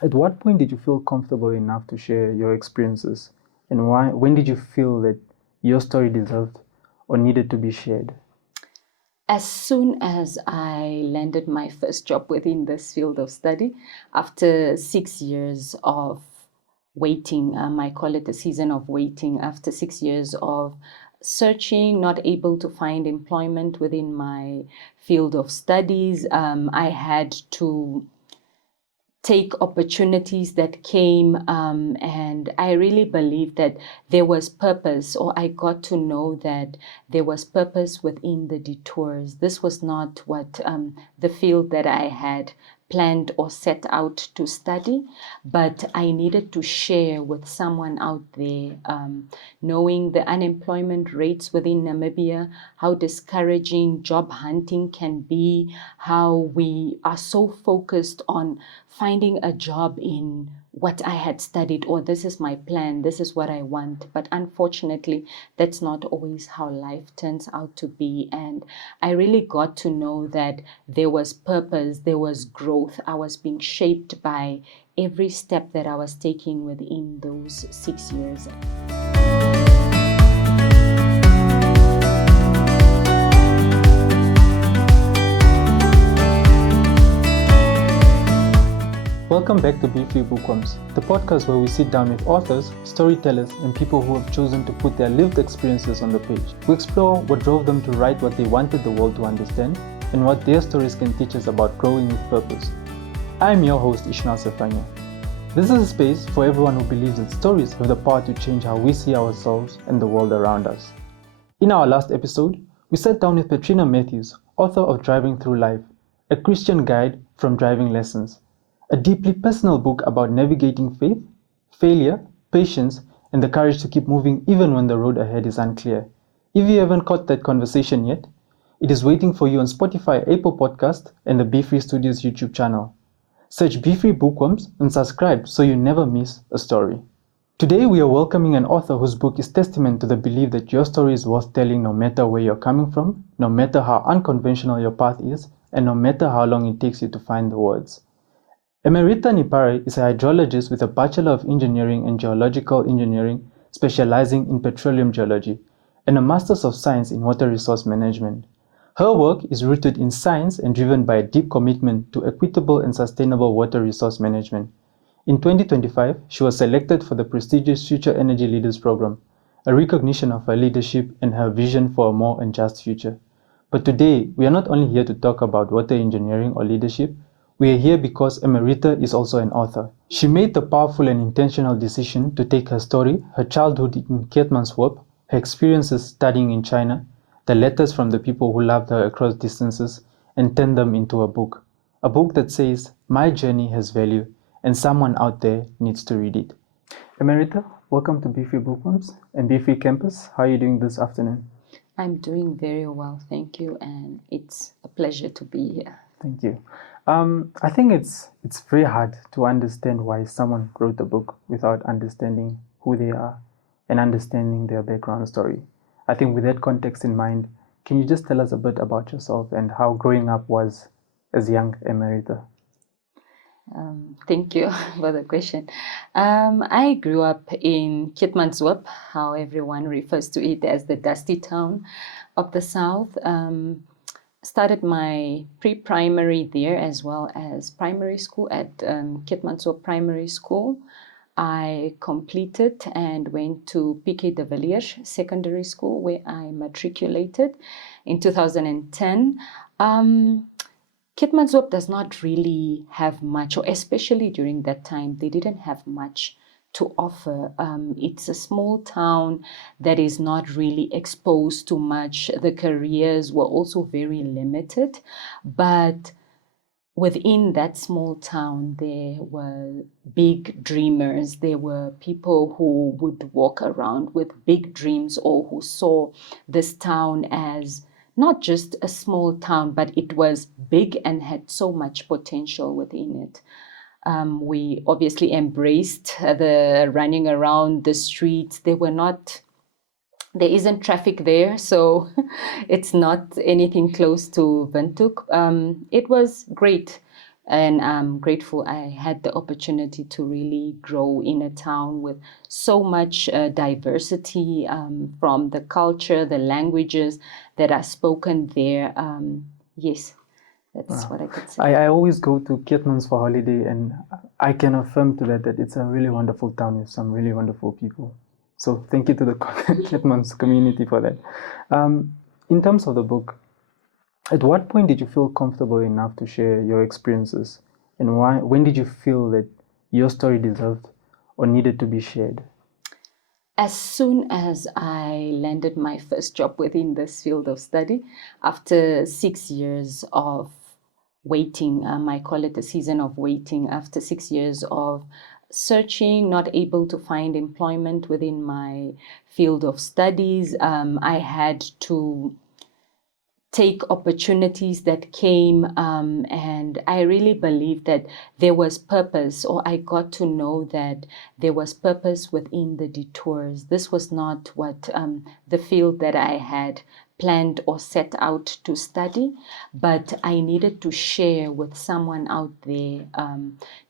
At what point did you feel comfortable enough to share your experiences? And why? When did you feel that your story deserved or needed to be shared? As soon as I landed my first job within this field of study, after 6 years of waiting, I call it a season of waiting, after 6 years of searching, not able to find employment within my field of studies, I had to take opportunities that came, and I really believe that there was purpose, or I got to know that there was purpose within the detours. This was not what the field that I had planned or set out to study, but I needed to share with someone out there, knowing the unemployment rates within Namibia, how discouraging job hunting can be, how we are so focused on finding a job in what I had studied, or this is my plan, this is what I want. But unfortunately, that's not always how life turns out to be. And I really got to know that there was purpose, there was growth. I was being shaped by every step that I was taking within those 6 years. Welcome back to Be Free Bookworms, the podcast where we sit down with authors, storytellers, and people who have chosen to put their lived experiences on the page. We explore what drove them to write what they wanted the world to understand and what their stories can teach us about growing with purpose. I am your host, Ismael Sefanya. This is a space for everyone who believes that stories have the power to change how we see ourselves and the world around us. In our last episode, we sat down with Petrina Matthews, author of Driving Through Life, a Christian guide from driving lessons, a deeply personal book about navigating faith, failure, patience, and the courage to keep moving even when the road ahead is unclear. If you haven't caught that conversation yet, it is waiting for you on Spotify, Apple Podcast, and the Be Free Studios YouTube channel. Search Be Free Bookworms and subscribe so you never miss a story. Today we are welcoming an author whose book is testament to the belief that your story is worth telling no matter where you're coming from, no matter how unconventional your path is, and no matter how long it takes you to find the words. Emeritha Niipare is a hydrologist with a Bachelor of Engineering and Geological Engineering, specializing in petroleum geology, and a Master's of Science in Water Resource Management. Her work is rooted in science and driven by a deep commitment to equitable and sustainable water resource management. In 2025, she was selected for the prestigious Future Energy Leaders Program, a recognition of her leadership and her vision for a more unjust future. But today, we are not only here to talk about water engineering or leadership. We are here because Emeritha is also an author. She made the powerful and intentional decision to take her story, her childhood in Keetmanshoop, her experiences studying in China, the letters from the people who loved her across distances, and turn them into a book. A book that says, my journey has value, and someone out there needs to read it. Emeritha, welcome to Be Free Bookworms and Be Free Campus. How are you doing this afternoon? I'm doing very well, thank you, and it's a pleasure to be here. Thank you. I think it's very hard to understand why someone wrote a book without understanding who they are and understanding their background story. I think with that context in mind, can you just tell us a bit about yourself and how growing up was as young Emeritha? Thank you for the question. I grew up in Keetmanshoop, how everyone refers to it as the dusty town of the south. Started my pre-primary there as well as primary school at Keetmanshoop Primary School. I completed and went to PK de Villiers Secondary School, where I matriculated in 2010. Keetmanshoop does not really have much, or especially during that time, they didn't have much to offer. It's a small town that is not really exposed to much. The careers were also very limited, but within that small town, there were big dreamers. There were people who would walk around with big dreams, or who saw this town as not just a small town, but it was big and had so much potential within it. We obviously embraced the running around the streets. There isn't traffic there, so it's not anything close to Windhoek. It was great. And I'm grateful I had the opportunity to really grow in a town with so much diversity, from the culture, the languages that are spoken there. Yes, that's Wow. what I could say. I always go to Keetmanshoop for holiday, and I can affirm to that it's a really wonderful town with some really wonderful people. So thank you to the Keetmanshoop community for that. In terms of the book, at what point did you feel comfortable enough to share your experiences, and why? When did you feel that your story deserved or needed to be shared? As soon as I landed my first job within this field of study, after 6 years of waiting, I call it a season of waiting, after 6 years of searching, not able to find employment within my field of studies, I had to take opportunities that came, and I really believe that there was purpose, or I got to know that there was purpose within the detours. This was not what the field that I had planned or set out to study, but I needed to share with someone out there,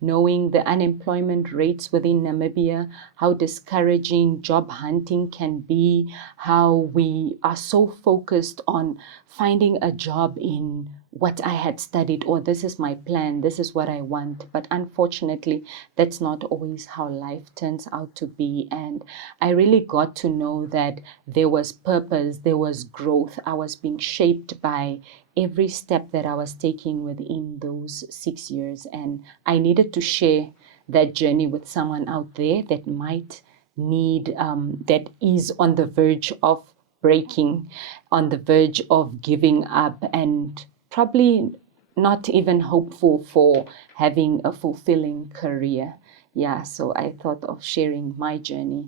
knowing the unemployment rates within Namibia, how discouraging job hunting can be, how we are so focused on finding a job in what I had studied, or this is my plan, this is what I want. But unfortunately, that's not always how life turns out to be. And I really got to know that there was purpose, there was growth. I was being shaped by every step that I was taking within those 6 years. And I needed to share that journey with someone out there that might need, that is on the verge of breaking, on the verge of giving up, and probably not even hopeful for having a fulfilling career. Yeah, so I thought of sharing my journey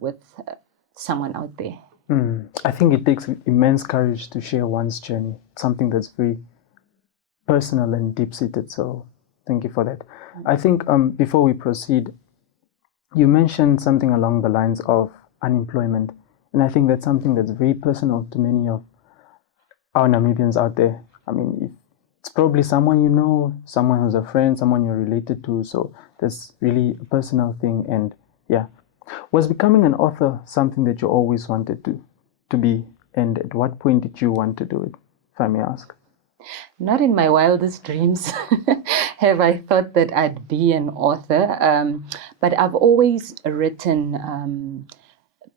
with someone out there. I think it takes immense courage to share one's journey, something that's very personal and deep-seated. So thank you for that. I think before we proceed, you mentioned something along the lines of unemployment. And I think that's something that's very personal to many of our Namibians out there. I mean, it's probably someone you know, someone who's a friend, someone you're related to. So that's really a personal thing. And yeah, was becoming an author something that you always wanted to be? And at what point did you want to do it, if I may ask? Not in my wildest dreams have I thought that I'd be an author, but I've always written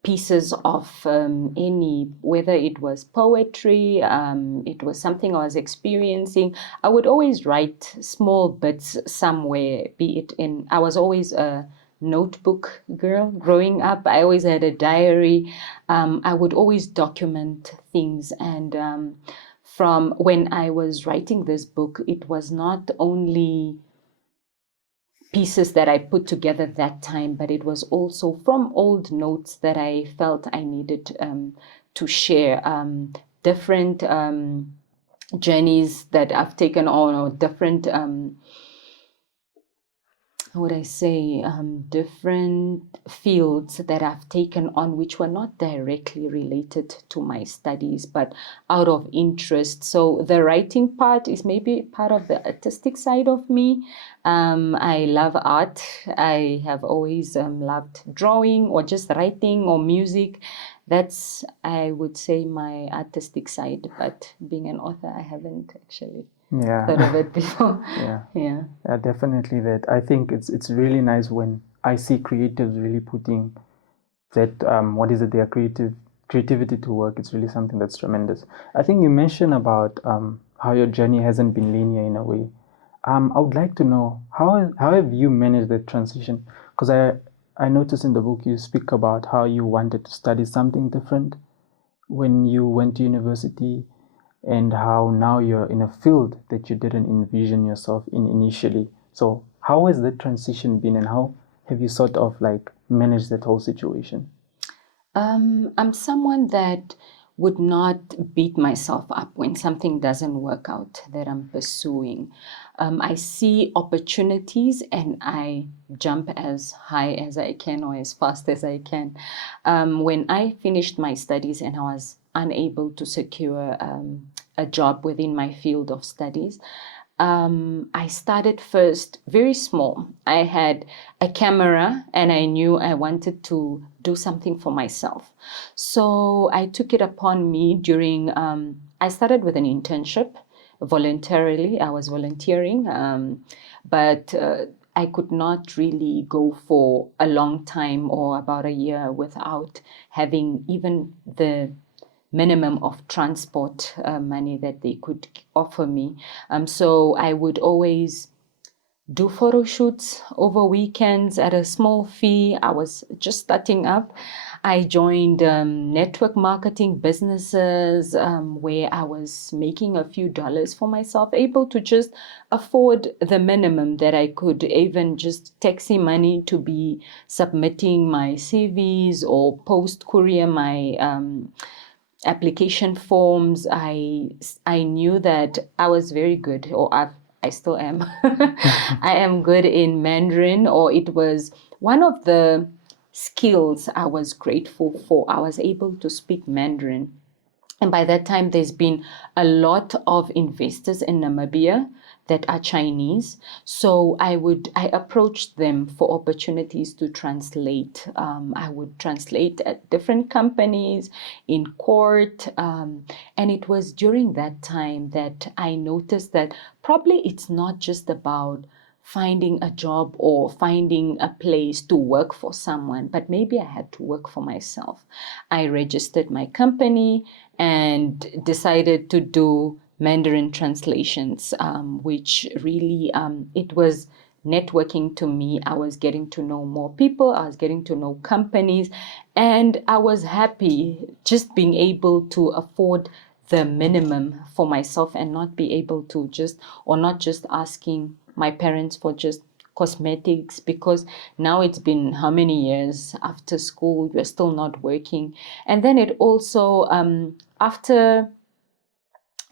pieces of any, whether it was poetry, it was something I was experiencing. I would always write small bits somewhere, be it in, I was always a notebook girl growing up. I always had a diary. I would always document things. And from when I was writing this book, it was not only pieces that I put together that time, but it was also from old notes that I felt I needed to share, different journeys that I've taken on, or different, how would I say, different fields that I've taken on, which were not directly related to my studies, but out of interest. So the writing part is maybe part of the artistic side of me. I love art. I have always loved drawing, or just writing, or music. That's, I would say, my artistic side. But being an author, I haven't actually thought of it before. Yeah, definitely that. I think it's really nice when I see creatives really putting that their creativity to work. It's really something that's tremendous. I think you mentioned about how your journey hasn't been linear in a way. I would like to know how have you managed that transition? Because I noticed in the book you speak about how you wanted to study something different when you went to university, and how now you're in a field that you didn't envision yourself in initially. So how has that transition been, and how have you sort of like managed that whole situation? I'm someone that would not beat myself up when something doesn't work out that I'm pursuing. I see opportunities and I jump as high as I can, or as fast as I can. When I finished my studies and I was unable to secure a job within my field of studies, I started first very small. I had a camera and I knew I wanted to do something for myself. So I took it upon me during, I started with an internship voluntarily. I was volunteering, but I could not really go for a long time or about a year without having even the minimum of transport money that they could offer me. So I would always do photo shoots over weekends at a small fee. I was just starting up. I joined network marketing businesses where I was making a few dollars for myself, able to just afford the minimum that I could, even just taxi money to be submitting my CVs or post courier my application forms. I knew that I was very good, or I still am. I am good in Mandarin, or it was one of the skills I was grateful for. I was able to speak Mandarin. And by that time, there's been a lot of investors in Namibia that are Chinese. So I approached them for opportunities to translate. I would translate at different companies in court. And it was during that time that I noticed that probably it's not just about finding a job or finding a place to work for someone, but maybe I had to work for myself. I registered my company and decided to do Mandarin translations, which really, it was networking to me. I was getting to know more people, I was getting to know companies, and I was happy just being able to afford the minimum for myself and not be able to not just asking my parents for just cosmetics, because now it's been how many years after school, you're still not working. And then it also, after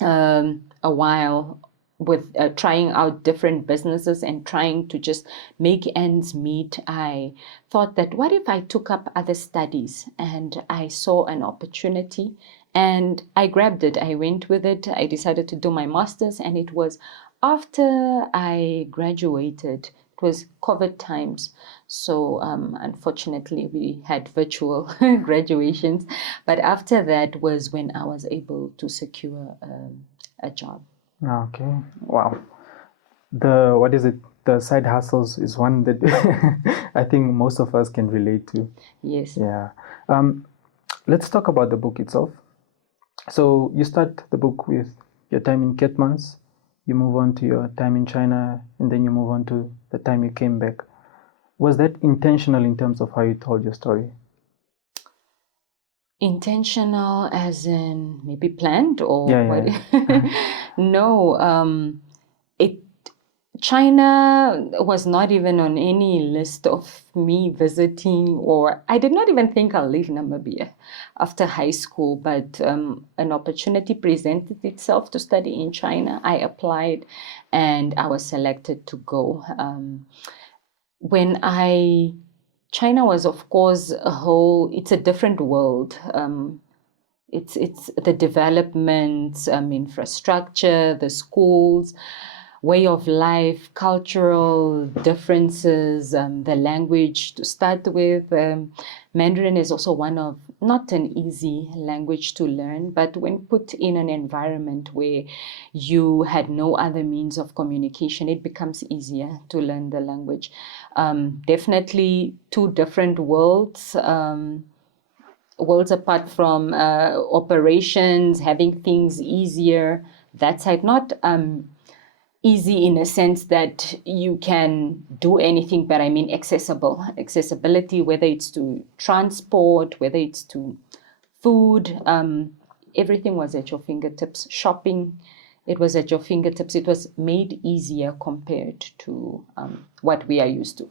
a while with trying out different businesses and trying to just make ends meet, I thought that what if I took up other studies, and I saw an opportunity and I grabbed it. I went with it. I decided to do my master's, and it was after I graduated. It was COVID times. So unfortunately, we had virtual graduations. But after that was when I was able to secure a job. Okay. Wow. The side hustles is one that I think most of us can relate to. Yes. Yeah. Let's talk about the book itself. So you start the book with your time in Keetmanshoop, you move on to your time in China, and then you move on to the time you came back. Was that intentional in terms of how you told your story? Intentional as in maybe planned, or Yeah. No, China was not even on any list of me visiting, or I did not even think I'll leave Namibia after high school, but an opportunity presented itself to study in China. I applied and I was selected to go. China was, of course, it's a different world. It's the development, infrastructure, the schools, way of life, cultural differences, the language to start with. Mandarin is also not an easy language to learn, but when put in an environment where you had no other means of communication, it becomes easier to learn the language. Definitely two different worlds. Worlds apart from operations, having things easier, that side, not easy in a sense that you can do anything, but I mean accessibility, whether it's to transport, whether it's to food, everything was at your fingertips. Shopping, it was at your fingertips. It was made easier compared to what we are used to.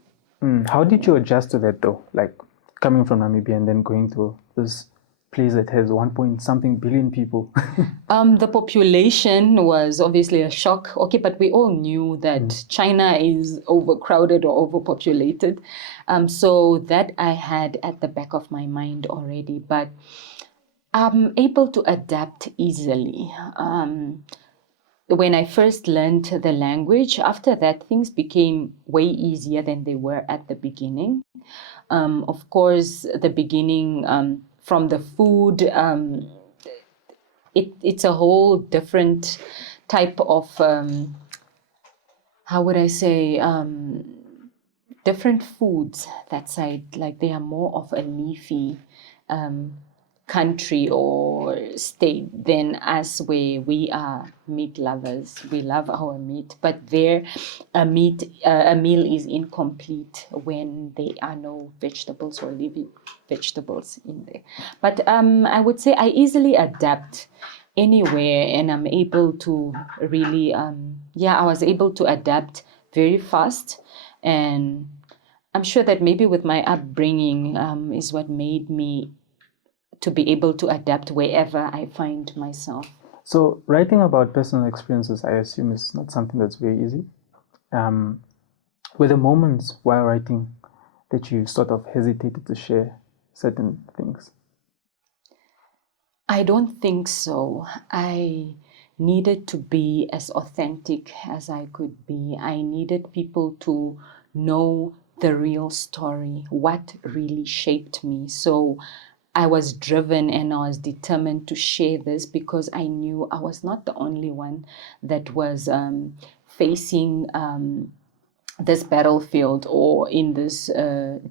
How did you adjust to that though? Like coming from Namibia and then going to this place that has 1 point something billion people. The population was obviously a shock. Okay, but we all knew that China is overcrowded or overpopulated. So that I had at the back of my mind already, but I'm able to adapt easily. when I first learned the language, after that, things became way easier than they were at the beginning. Of course, the beginning, from the food, it's a whole different type of, how would I say, different foods that side. Like they are more of a leafy country or state than us, where we are meat lovers. We love our meat, but there a meal is incomplete when there are no vegetables or leafy vegetables in there. But I would say I easily adapt anywhere, and I'm able to really I was able to adapt very fast. And I'm sure that maybe with my upbringing is what made me to be able to adapt wherever I find myself. So writing about personal experiences, I assume, is not something that's very easy. Were there moments while writing that you sort of hesitated to share certain things? I don't think so. I needed to be as authentic as I could be. I needed people to know the real story, what really shaped me. So I was driven and I was determined to share this, because I knew I was not the only one that was facing this battlefield or in this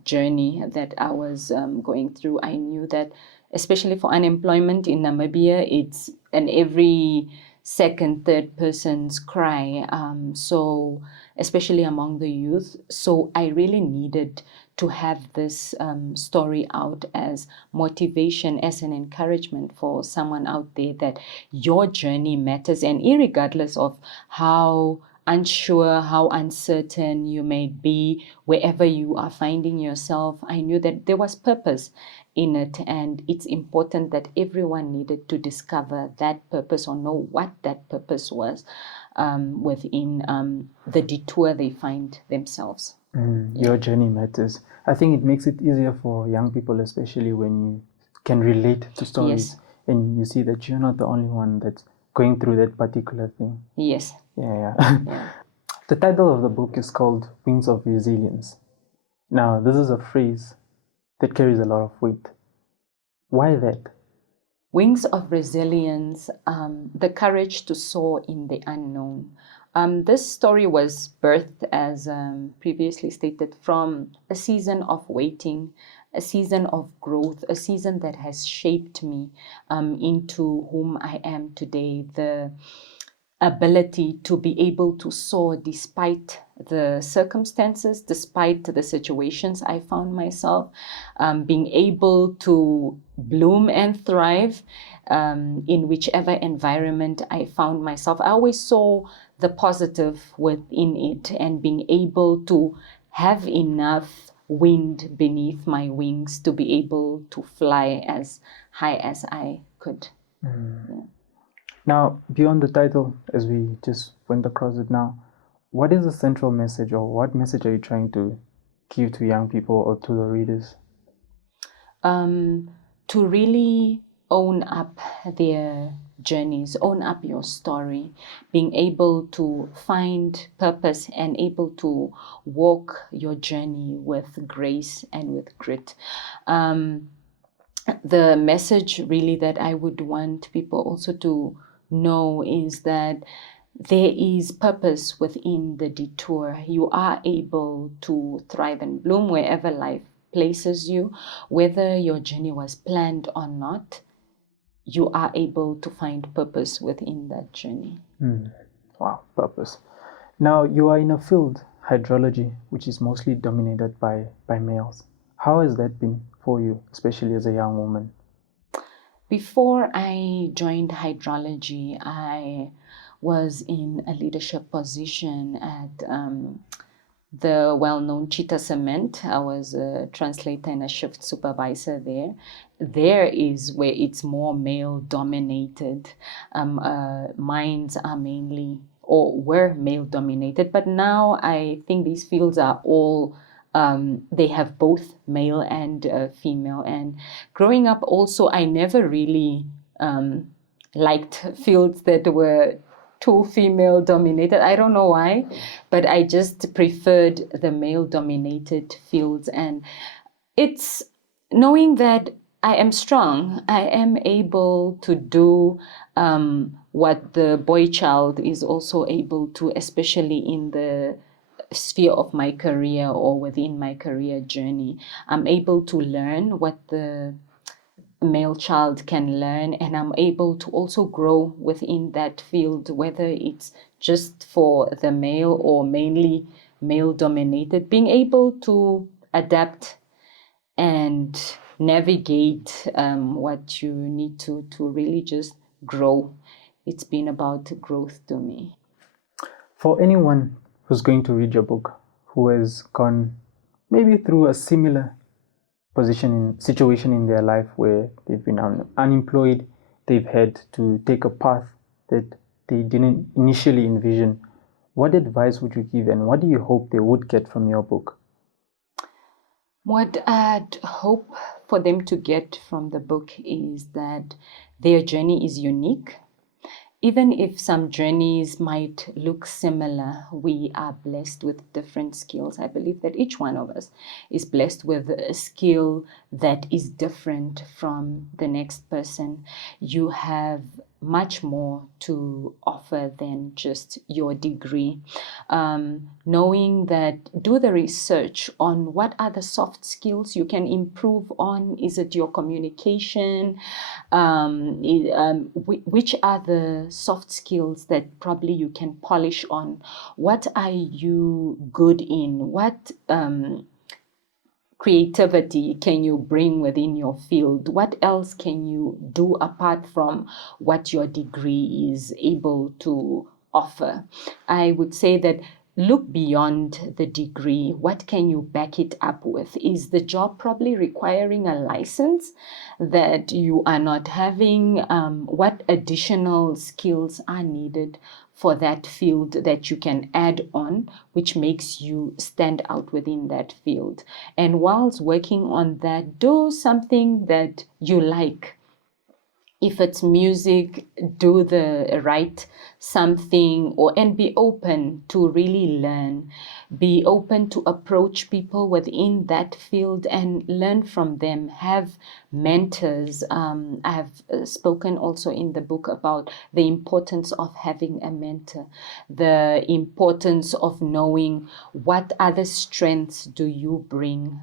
journey that I was going through. I knew that, especially for unemployment in Namibia, it's an every second, third person's cry. So especially among the youth. So I really needed to have this story out as motivation, as an encouragement for someone out there, that your journey matters. And irregardless of how unsure, how uncertain you may be, wherever you are finding yourself, I knew that there was purpose in it, and it's important that everyone needed to discover that purpose, or know what that purpose was within the detour they find themselves. Your journey matters. I think it makes it easier for young people, especially when you can relate to stories. Yes. And you see that you're not the only one that's going through that particular thing. Yes. Yeah. Yeah. The title of the book is called Wings of Resilience. Now, this is a phrase that carries a lot of weight. Why that? Wings of Resilience, the courage to soar in the unknown. This story was birthed, as previously stated, from a season of waiting, a season of growth, a season that has shaped me into whom I am today. The ability to be able to soar despite the circumstances, despite the situations I found myself, being able to bloom and thrive in whichever environment I found myself. I always saw the positive within it, and being able to have enough wind beneath my wings to be able to fly as high as I could. Yeah. Now, beyond the title, as we just went across it now, what is the central message, or what message are you trying to give to young people or to the readers? To really own up their journeys, own up your story, being able to find purpose and able to walk your journey with grace and with grit. The message really that I would want people also to know is that there is purpose within the detour. You are able to thrive and bloom wherever life places you, whether your journey was planned or not. You are able to find purpose within that journey. Wow, purpose. Now, you are in a field, hydrology, which is mostly dominated by males. How has that been for you, especially as a young woman? Before I joined hydrology, I was in a leadership position at the well-known Cheetah Cement. I was a translator and a shift supervisor there. There is where it's more male-dominated. Mines are mainly, or were male-dominated, but now I think these fields are all they have both male and female. And growing up also, I never really liked fields that were too female dominated. I don't know why, but I just preferred the male dominated fields. And it's knowing that I am strong, I am able to do what the boy child is also able to, especially in the sphere of my career or within my career journey. I'm able to learn what the male child can learn, and I'm able to also grow within that field, whether it's just for the male or mainly male dominated, being able to adapt and navigate what you need to really just grow. It's been about growth to me. For anyone who's going to read your book, who has gone maybe through a similar situation in their life where they've been unemployed, they've had to take a path that they didn't initially envision, what advice would you give and what do you hope they would get from your book? What I'd hope for them to get from the book is that their journey is unique. Even if some journeys might look similar, we are blessed with different skills. I believe that each one of us is blessed with a skill that is different from the next person. You have much more to offer than just your degree. Knowing that, do the research on what are the soft skills you can improve on. Is it your communication? Which are the soft skills that probably you can polish on? What are you good in? What creativity can you bring within your field? What else can you do apart from what your degree is able to offer? I would say that look beyond the degree. What can you back it up with? Is the job probably requiring a license that you are not having? What additional skills are needed for that field that you can add on, which makes you stand out within that field? And whilst working on that, do something that you like. If it's music, do the write something, and be open to really learn. Be open to approach people within that field and learn from them. Have mentors. I have spoken also in the book about the importance of having a mentor, the importance of knowing what other strengths do you bring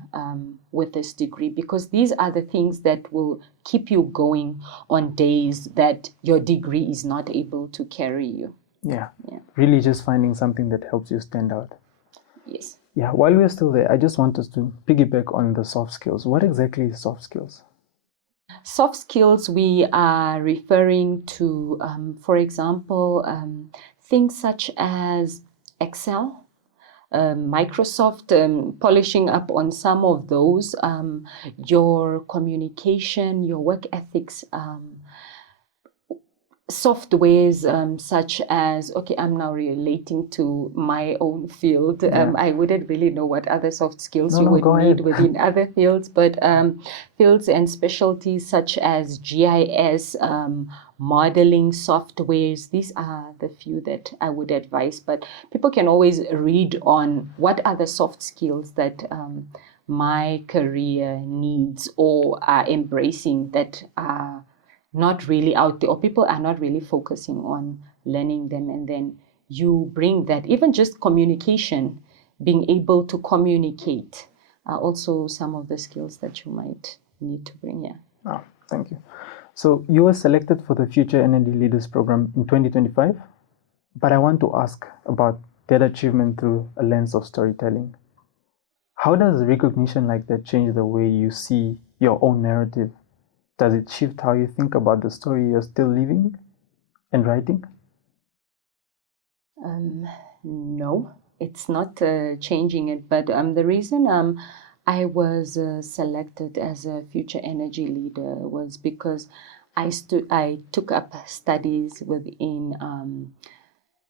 with this degree, because these are the things that will keep you going on days that your degree is not able to carry you. Yeah. Really just finding something that helps you stand out. Yes. Yeah, while we're still there, I just want us to piggyback on the soft skills. What exactly is soft skills? Soft skills, we are referring to, for example, things such as Excel, Microsoft, polishing up on some of those, your communication, your work ethics, softwares such as, okay, I'm now relating to my own field. I wouldn't really know what other soft skills you would need within other fields, but fields and specialties such as GIS, modeling softwares, these are the few that I would advise. But people can always read on what are the soft skills that my career needs or are embracing that are not really out there, or people are not really focusing on learning them. And then you bring that, even just communication, being able to communicate, are also some of the skills that you might need to bring. Yeah. Oh, thank you. So you were selected for the Future N&D Leaders Program in 2025, but I want to ask about that achievement through a lens of storytelling. How does recognition like that change the way you see your own narrative? Does it shift how you think about the story you're still living and writing? No, it's not changing it. But the reason I was selected as a future energy leader was because I took up studies within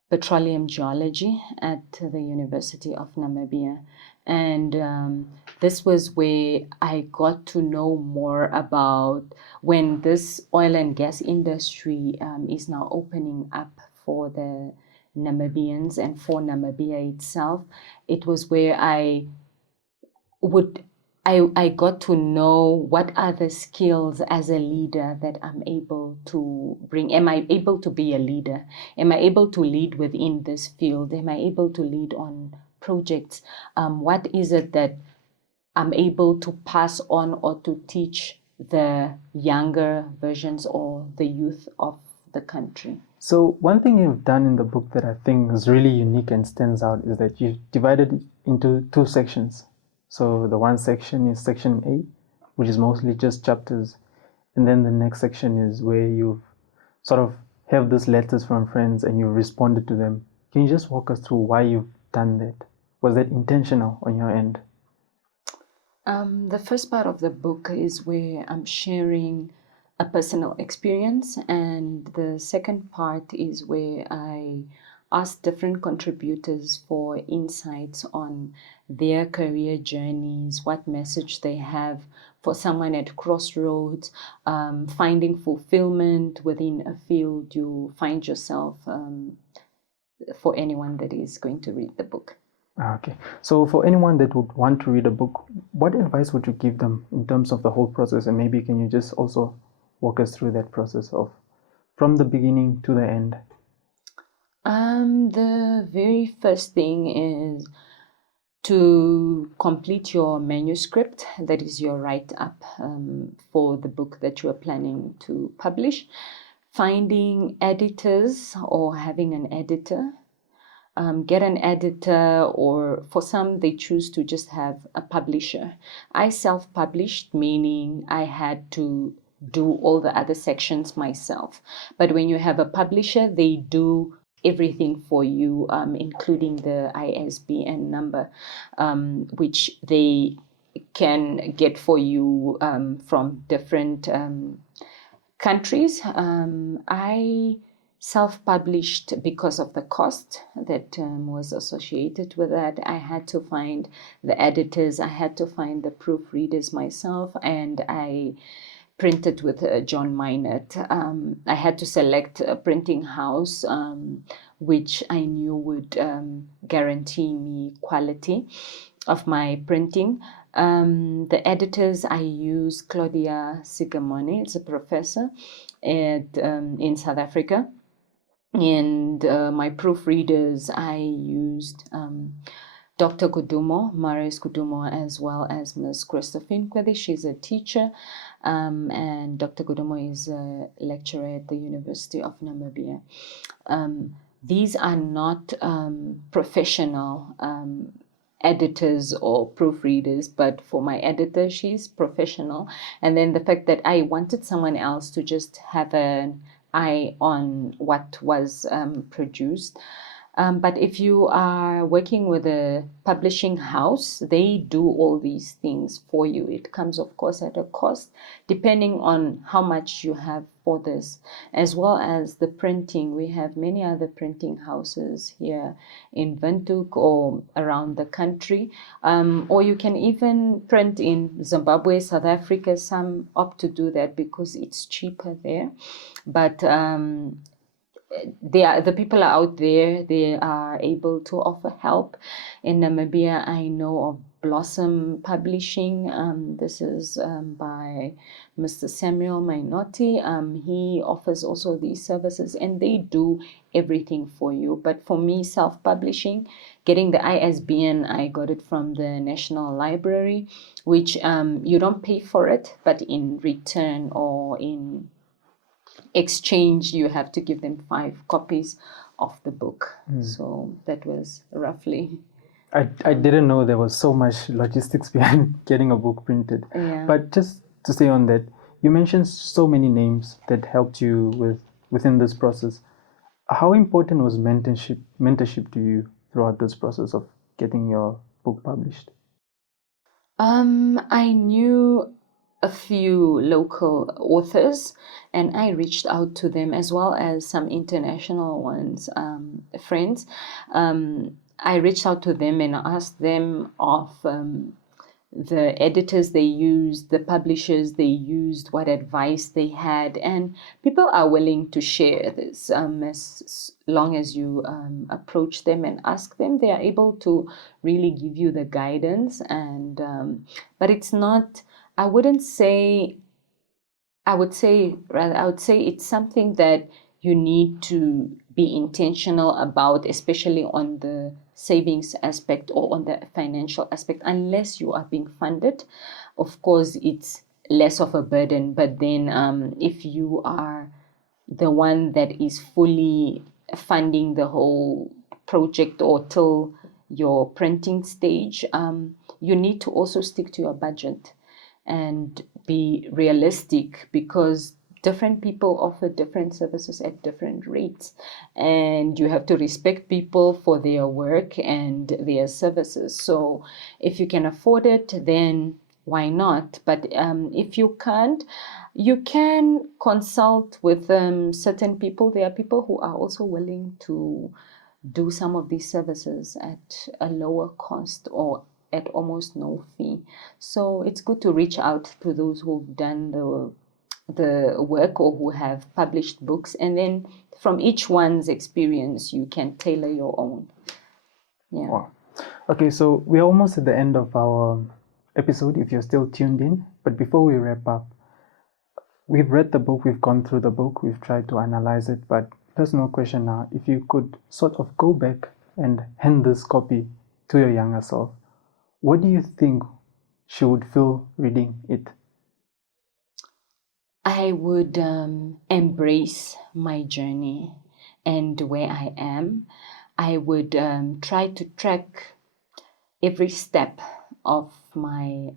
petroleum geology at the University of Namibia. And this was where I got to know more about when this oil and gas industry is now opening up for the Namibians and for Namibia itself. It was where I got to know what are the skills as a leader that I'm able to bring. Am I able to be a leader? Am I able to lead within this field? Am I able to lead on projects? What is it that I'm able to pass on or to teach the younger versions or the youth of the country? So one thing you've done in the book that I think is really unique and stands out is that you've divided it into 2 sections. So the one section is section A, which is mostly just chapters. And then the next section is where you've sort of have these letters from friends and you've responded to them. Can you just walk us through why you've done that? Was that intentional on your end? The first part of the book is where I'm sharing a personal experience, and the second part is where I ask different contributors for insights on their career journeys, what message they have for someone at crossroads, finding fulfillment within a field you find yourself, for anyone that is going to read the book. Okay. So for anyone that would want to read a book, what advice would you give them in terms of the whole process? And maybe can you just also walk us through that process of from the beginning to the end? The very first thing is to complete your manuscript, that is your write-up for the book that you are planning to publish. Finding editors or having an editor. Get an editor, or for some they choose to just have a publisher. I self-published, meaning I had to do all the other sections myself. But when you have a publisher, they do everything for you, including the ISBN number, which they can get for you from different countries. I self-published because of the cost that was associated with that. I had to find the editors, I had to find the proofreaders myself, and I printed with John Minot. I had to select a printing house which I knew would guarantee me quality of my printing. The editors, I use Claudia Sigamoni. It's a professor in South Africa. And my proofreaders, I used Dr. Kudumo, Marius Kudumo, as well as Ms. Christophine Kwedi. She's a teacher, and Dr. Kudumo is a lecturer at the University of Namibia. These are not professional editors or proofreaders, but for my editor, she's professional. And then the fact that I wanted someone else to just have an eye on what was produced. But if you are working with a publishing house, they do all these things for you. It comes, of course, at a cost, depending on how much you have for this, as well as the printing. We have many other printing houses here in Windhoek or around the country, or you can even print in Zimbabwe, South Africa. Some opt to do that because it's cheaper there. But the people are out there, they are able to offer help. In Namibia, I know of Blossom Publishing. This is by Mr. Samuel Mainoti. He offers also these services, and they do everything for you. But for me, self-publishing, getting the ISBN, I got it from the National Library, which you don't pay for it, but in return or in exchange, you have to give them 5 copies of the book. So that was roughly. I didn't know there was so much logistics behind getting a book printed. Yeah. But just to stay on that, you mentioned so many names that helped you within this process. How important was mentorship to you throughout this process of getting your book published? I knew a few local authors, and I reached out to them, as well as some international ones, friends. I reached out to them and asked them of the editors they used, the publishers they used, what advice they had, and people are willing to share this. As long as you approach them and ask them, they are able to really give you the guidance. And but it's not. I wouldn't say. I would say it's something that you need to be intentional about, especially on the savings aspect or on the financial aspect, unless you are being funded. Of course, it's less of a burden. But then if you are the one that is fully funding the whole project or till your printing stage, you need to also stick to your budget and be realistic, because different people offer different services at different rates, and you have to respect people for their work and their services. So if you can afford it, then why not? But if you can't, you can consult with certain people. There are people who are also willing to do some of these services at a lower cost or at almost no fee. So it's good to reach out to those who've done the work or who have published books, and then from each one's experience you can tailor your own. Yeah. Wow. Okay, so we're almost at the end of our episode, if you're still tuned in. But before we wrap up, we've read the book, we've gone through the book, we've tried to analyze it, but personal question now, if you could sort of go back and hand this copy to your younger self, what do you think she would feel reading it? I would embrace my journey and where I am. I would try to track every step of my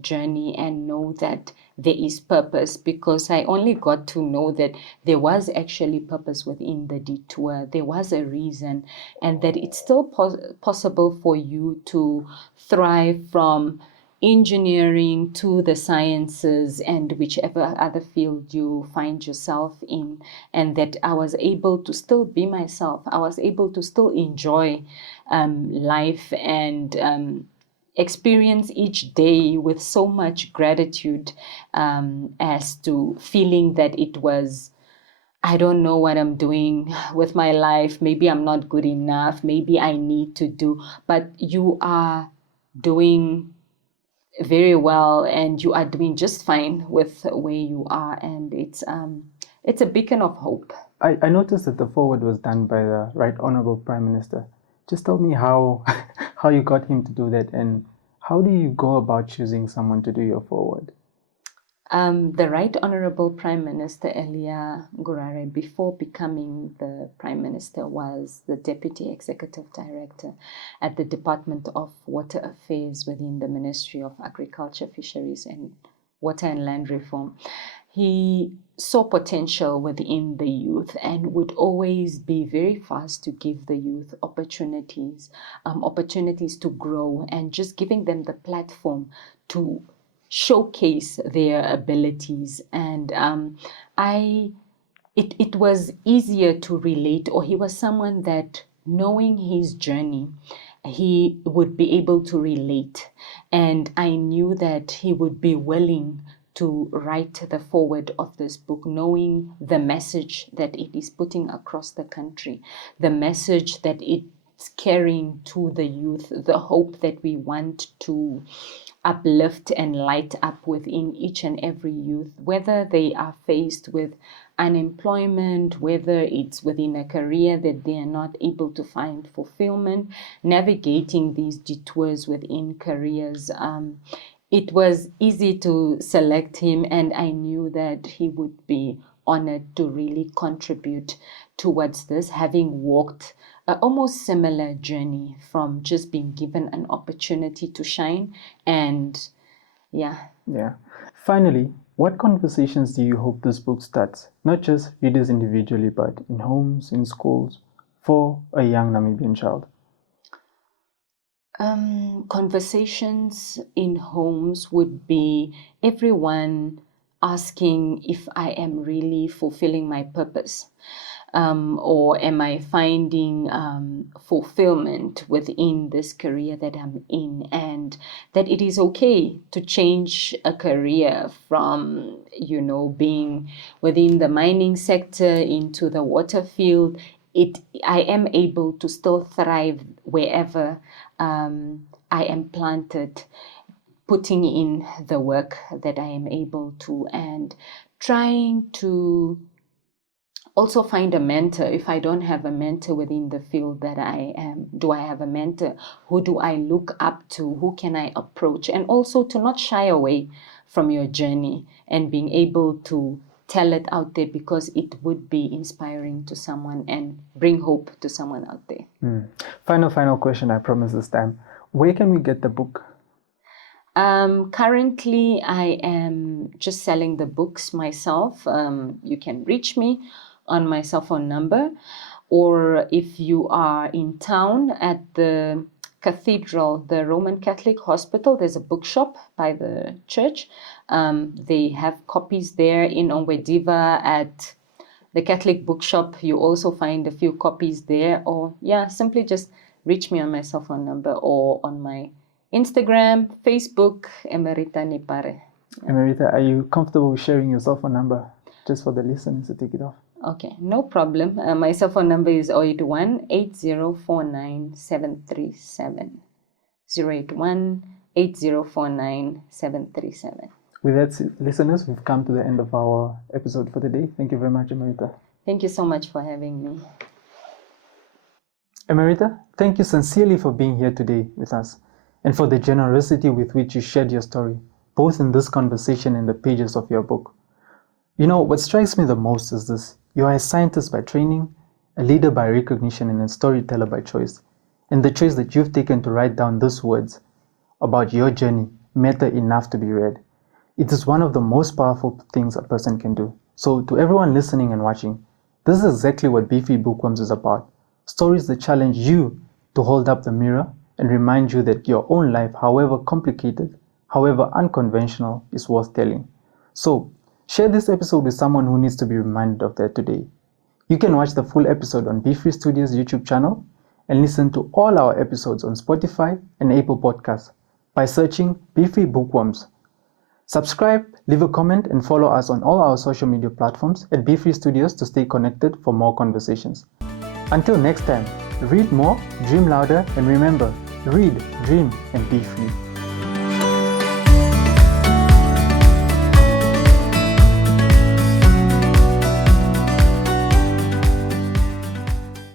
journey and know that there is purpose, because I only got to know that there was actually purpose within the detour. There was a reason, and that it's still possible for you to thrive from engineering to the sciences and whichever other field you find yourself in, and that I was able to still be myself. I was able to still enjoy life and experience each day with so much gratitude, as to feeling that it was, I don't know what I'm doing with my life. Maybe I'm not good enough. Maybe I need to do, but you are doing very well and you are doing just fine with where you are. And it's a beacon of hope. I noticed that the foreword was done by the Right Honorable Prime Minister. Just tell me how you got him to do that, and how do you go about choosing someone to do your foreword? The Right Honorable Prime Minister Elia Ngurare, before becoming the Prime Minister, was the Deputy Executive Director at the Department of Water Affairs within the Ministry of Agriculture, Fisheries and Water and Land Reform. He saw potential within the youth and would always be very fast to give the youth opportunities to grow, and just giving them the platform to showcase their abilities. And it was easier to relate, or he was someone that, knowing his journey, he would be able to relate. And I knew that he would be willing to write the foreword of this book, knowing the message that it is putting across the country, the message that it's carrying to the youth, the hope that we want to uplift and light up within each and every youth, whether they are faced with unemployment, whether it's within a career that they are not able to find fulfillment, navigating these detours within careers. It was easy to select him, and I knew that he would be honored to really contribute towards this, having walked an almost similar journey from just being given an opportunity to shine. And yeah. Finally, what conversations do you hope this book starts, not just readers individually, but in homes, in schools, for a young Namibian child? Conversations in homes would be everyone asking if I am really fulfilling my purpose. or am I finding fulfillment within this career that I'm in, and that it is okay to change a career from, being within the mining sector into the water field. I am able to still thrive wherever I am planted, putting in the work that I am able to, and trying to also find a mentor. If I don't have a mentor within the field that I am, do I have a mentor? Who do I look up to? Who can I approach? And also to not shy away from your journey and being able to tell it out there, because it would be inspiring to someone and bring hope to someone out there. Final question, I promise this time. Where can we get the book? Currently, I am just selling the books myself. You can reach me on my cell phone number, or if you are in town at the cathedral, the Roman Catholic Hospital, there's a bookshop by the church. They have copies there. In Onwediva at the Catholic bookshop, you also find a few copies there. Or simply just reach me on my cell phone number or on my Instagram, Facebook, Emeritha Niipare. Emeritha, are you comfortable sharing your cell phone number just for the listeners to take it off? Okay, no problem. My cell phone number is 081 8049 737. 081 8049 737. With that, listeners, we've come to the end of our episode for today. Thank you very much, Emeritha. Thank you so much for having me. Emeritha, thank you sincerely for being here today with us, and for the generosity with which you shared your story, both in this conversation and the pages of your book. What strikes me the most is this. You are a scientist by training, a leader by recognition, and a storyteller by choice. And the choice that you've taken to write down these words about your journey matter enough to be read. It is one of the most powerful things a person can do. So to everyone listening and watching, this is exactly what Beefy Bookworms is about. Stories that challenge you to hold up the mirror and remind you that your own life, however complicated, however unconventional, is worth telling. So, share this episode with someone who needs to be reminded of that today. You can watch the full episode on Be Free Studios' YouTube channel and listen to all our episodes on Spotify and Apple Podcasts by searching Be Free Bookworms. Subscribe, leave a comment, and follow us on all our social media platforms at Be Free Studios to stay connected for more conversations. Until next time, read more, dream louder, and remember, read, dream, and be free.